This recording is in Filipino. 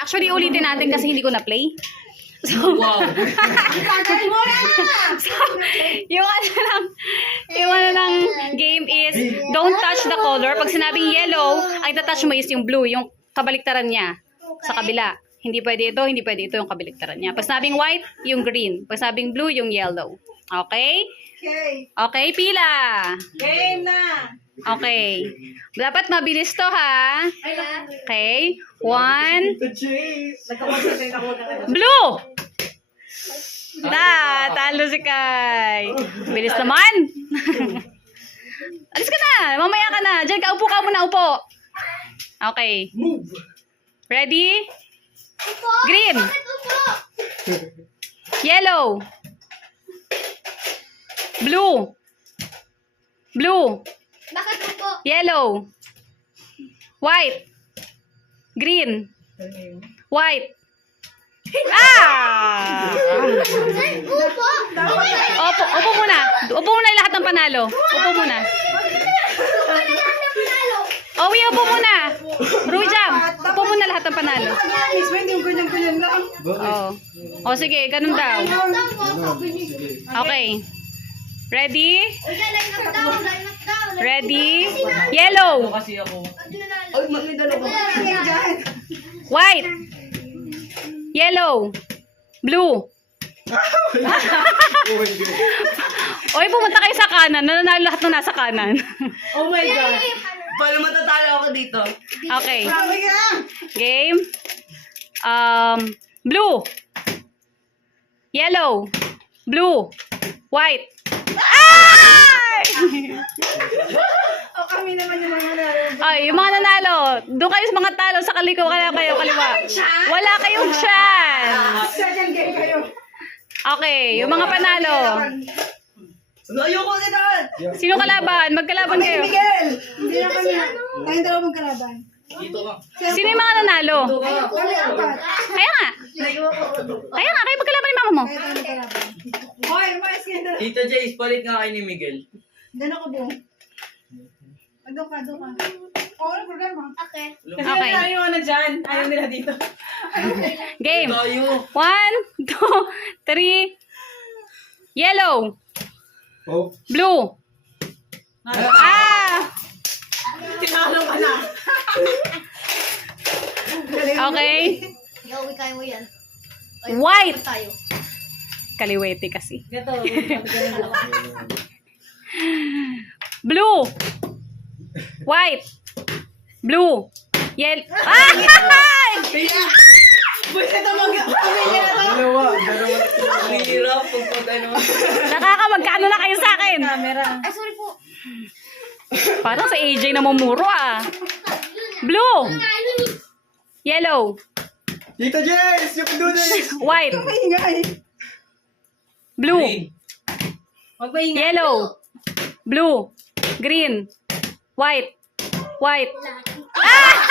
Actually, ulitin natin kasi hindi ko na-play. So, Wow. so, yung ano ng game is, don't touch the color. Pag sinabing yellow, ang itatouch mo is yung blue, yung kabaliktaran niya sa kabila. Hindi pwede ito yung kabaliktaran niya. Pag sinabing white, yung green. Pag sinabing blue, yung yellow. Okay? Okay. Okay, pila. Game na. Okay. Dapat mabilis to, ha? Okay. 1. Blue! Talo si Kai. Bilis naman. Alis ka na. Mamaya ka na. Diyan ka. Upo ka muna. Upo. Okay. Ready? Green. Yellow. Blue. Blue. Bakit po? Yellow. White. Green. White. Ah! Upo. Upo muna. Upo muna yung lahat ng panalo. Upo muna. Owi, upo muna. Rujam, upo muna lahat ng panalo. Miss, hindi yung ganyan-ganyan lang. Oh. O sige, ganun daw. Okay. Ready? Ready? Yellow. Kasi ako. White. Yellow. Blue. Oy, pumunta kayo sa kanan. Nananalo lahat ng nasa kanan. Oh my God. Paano matatalo ako dito? Okay. Sabi ka. Game. Blue. Yellow. Blue. White. Ay! O kami naman yung mga nanalo. Ay, yung mga nanalo. Doon kayo sa mga talo sa kaliko. Kaya kayo kaliwa. Wala kayong chance. Second game kayo. Okay, yung mga panalo. Ayoko na naman. Sino kalaban? Magkalaban kayo. Miguel. Hindi na kami. Tayong dalawa magkalaban. Dito ka. Sino yung mga nanalo? Dito ka. Kami apat. Kaya nga. Kaya nga, kayo magkalaban ni mama mo. Kaya tayo magkalaban. Hoy, mais kayo dalawa. Tito Jace, palit nga kayo ni Miguel. Doon ako buong. Doon ka. Oo, wala problema. Okay. Okay. Ayaw na dyan. Ayaw nila dito. Game. Tayo. 1, 2, 3. Yellow. Oh. Blue. Ah! Tinalo ka na. Okay. Gawin kayo mo yan. White. Tayo. Kaliwete kasi. Gato. Blue. White. Blue. Yellow. Ah! Buset ang pamilya na to. Dalawa. Ang hirap pag ano. Nakakamagkano na kayo sa akin? Camera. Ay, sorry po. Parang sa AJ na mamuro ah. Blue. Yellow. Tita Jess, you can do this. White. Ingay. Blue. Green. Huwag ba ingay? Yellow. Blue. Green. White. White. Ah!